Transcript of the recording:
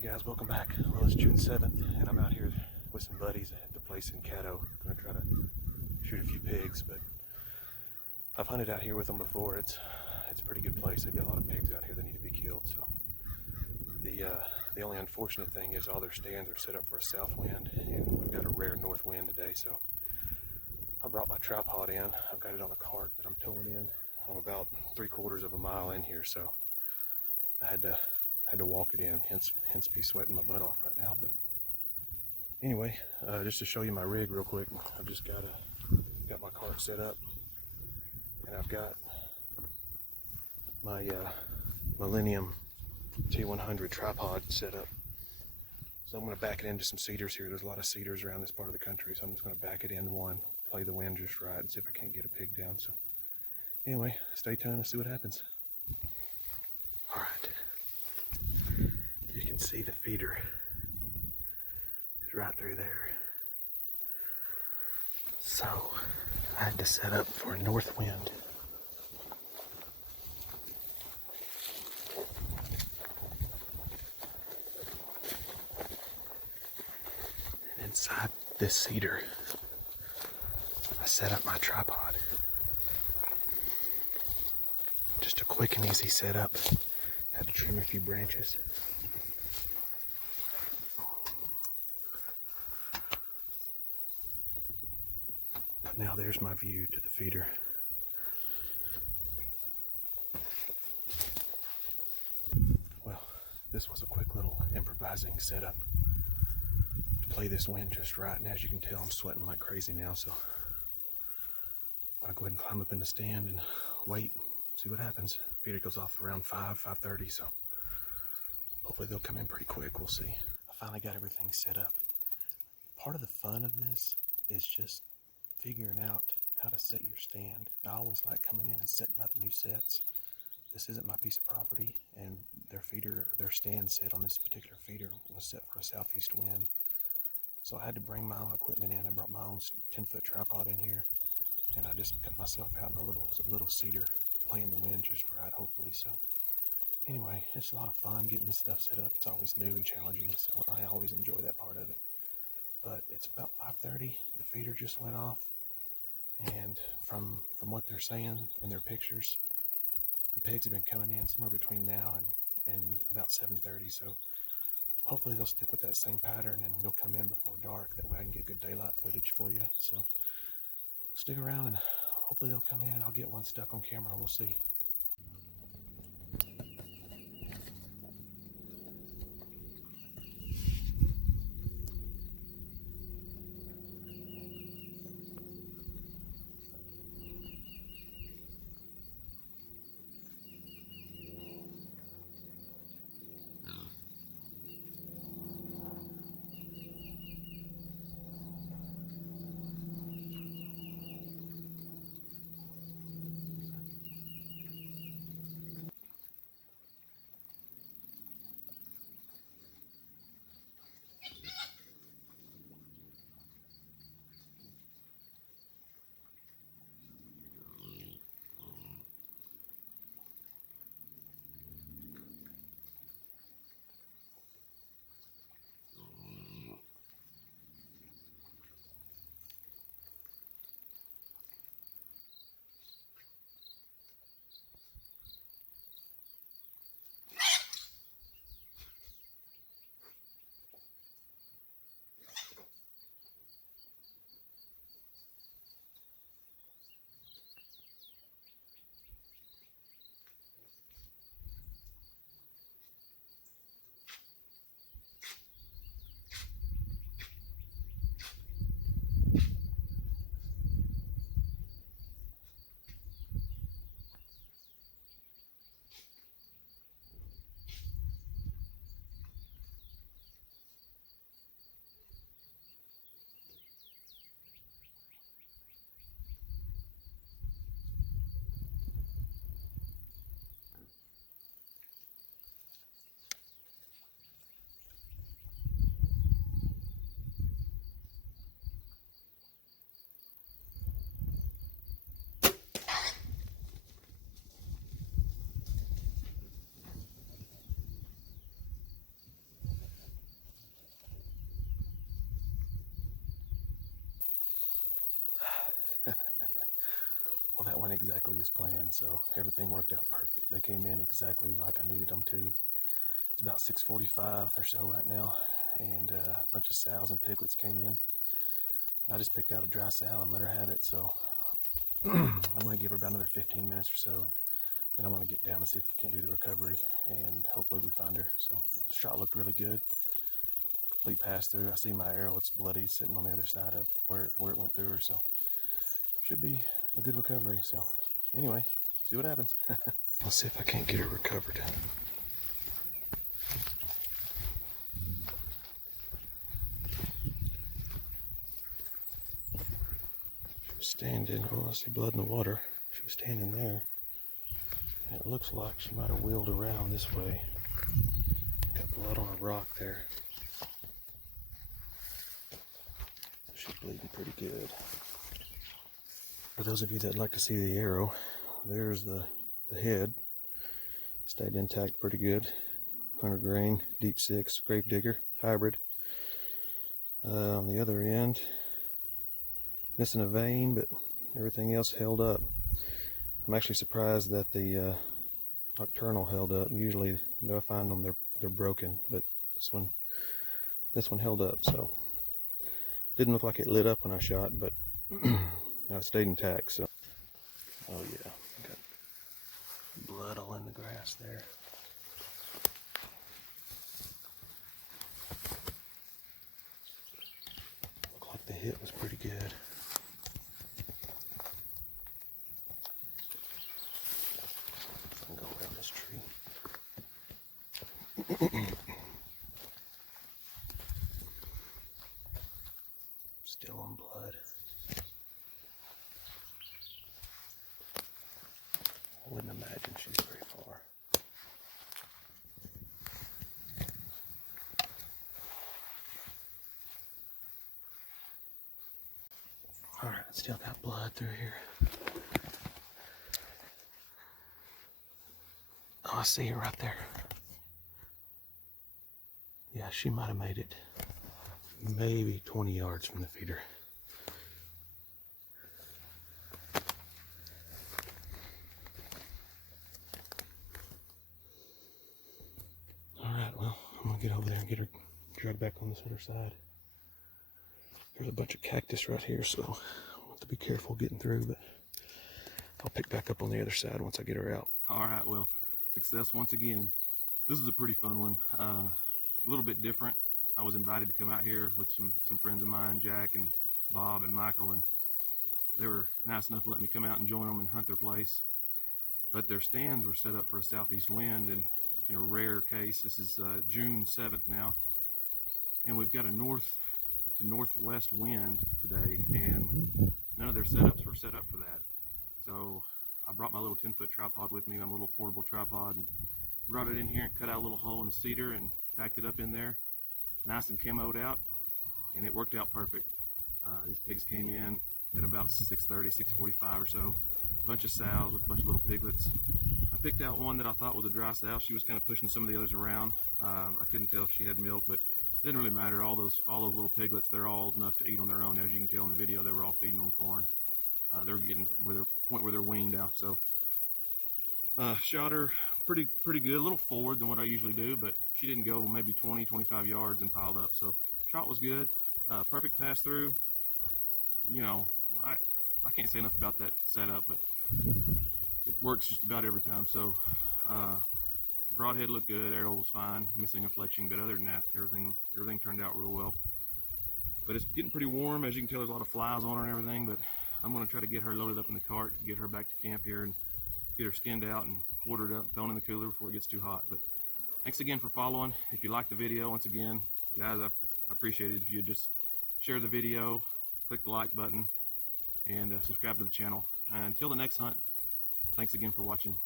Hey guys, welcome back. Well, it's June 7th and I'm out here with some buddies at the place in Caddo. Gonna try to shoot a few pigs, but I've hunted out here with them before. It's a pretty good place. They've got a lot of pigs out here that need to be killed. So the only unfortunate thing is all their stands are set up for a south wind, and we've got a rare north wind today. So I brought my tripod in. I've got it on a cart that I'm towing in. I'm about 3/4 of a mile in here, so I had to walk it in, hence me sweating my butt off right now. But anyway, just to show you my rig real quick, I've just got my cart set up, and I've got my Millennium T100 tripod set up. So I'm going to back it into some cedars here. There's a lot of cedars around this part of the country, so I'm just going to back it into one, play the wind just right, and see if I can't get a pig down. So anyway, stay tuned and see what happens. All right, you can see the feeder is right through there. So I had to set up for a north wind. And inside this cedar, I set up my tripod. Just a quick and easy setup. Had to trim a few branches. But now there's my view to the feeder. Well, this was a quick little improvising setup to play this wind just right. And as you can tell, I'm sweating like crazy now, so I'm gonna go ahead and climb up in the stand and wait, see what happens. Feeder goes off around 5:30, so hopefully they'll come in pretty quick. We'll see. I finally got everything set up. Part of the fun of this is just figuring out how to set your stand. I always like coming in and setting up new sets. This isn't my piece of property, and their stand set on this particular feeder was set for a southeast wind. So I had to bring my own equipment in. I brought my own 10-foot tripod in here, and I just cut myself out in a little cedar, playing the wind just right, hopefully. So anyway, it's a lot of fun getting this stuff set up. It's always new and challenging, so I always enjoy that part of it. But it's about 5:30. The feeder just went off, and from what they're saying in their pictures, the pigs have been coming in somewhere between now and about 7:30. So hopefully they'll stick with that same pattern and they'll come in before dark. That way I can get good daylight footage for you. So stick around and hopefully they'll come in and I'll get one stuck on camera. We'll see. went exactly as planned, so everything worked out perfect. They came in exactly like I needed them to. It's about 6:45 or so right now, and a bunch of sows and piglets came in. And I just picked out a dry sow and let her have it, so I'm going to give her about another 15 minutes or so, and then I want to get down and see if we can't do the recovery, and hopefully we find her. So the shot looked really good. Complete pass through. I see my arrow, it's bloody, sitting on the other side of where it went through her, so should be a good recovery. So anyway, see what happens. Let's see if I can't get her recovered. She was standing, oh, I see blood in the water. She was standing there, and it looks like she might have wheeled around this way. Got blood on a rock there. She's bleeding pretty good. For those of you that like to see the arrow, there's the head. Stayed intact pretty good. 100 grain, deep six, grave digger, hybrid. On the other end, missing a vein, but everything else held up. I'm actually surprised that the nocturnal held up. Usually, I find them they're broken, but this one held up. So didn't look like it lit up when I shot, but it stayed intact. So, oh yeah, got blood all in the grass there. Looked like the hit was pretty good. I'll go around this tree. Still on blood. I wouldn't imagine she's very far. Alright, still got blood through here. Oh, I see her right there. Yeah, she might have made it maybe 20 yards from the feeder. Alright, well, I'm gonna get over there and get her dragged back on this other side. There's a bunch of cactus right here, so I'll have to be careful getting through, but I'll pick back up on the other side once I get her out. Alright, well, success once again. This is a pretty fun one. A little bit different. I was invited to come out here with some friends of mine, Jack and Bob and Michael, and they were nice enough to let me come out and join them and hunt their place. But their stands were set up for a southeast wind, and in a rare case, this is June 7th now, and we've got a north to northwest wind today, and none of their setups were set up for that. So I brought my little 10-foot tripod with me, my little portable tripod, and brought it in here and cut out a little hole in the cedar and backed it up in there, nice and chemoed out, and it worked out perfect. These pigs came in at about 6:30, 6:45 or so. A bunch of sows with a bunch of little piglets. I picked out one that I thought was a dry sow. She was kind of pushing some of the others around. I couldn't tell if she had milk, but it didn't really matter. All those little piglets, they're all old enough to eat on their own. As you can tell in the video, they were all feeding on corn. They're getting point where they're weaned out. So shot her pretty good, a little forward than what I usually do, but she didn't go maybe 20, 25 yards and piled up. So shot was good. Perfect pass through. You know, I can't say enough about that setup, but it works just about every time. So broadhead looked good, arrow was fine, missing a fletching, but other than that, everything turned out real well. But it's getting pretty warm. As you can tell, there's a lot of flies on her and everything, but I'm going to try to get her loaded up in the cart, get her back to camp here, and get her skinned out and quartered up, thrown in the cooler before it gets too hot. But thanks again for following. If you liked the video, once again, guys, I appreciate it if you just share the video, click the like button, and subscribe to the channel. And until the next hunt, thanks again for watching.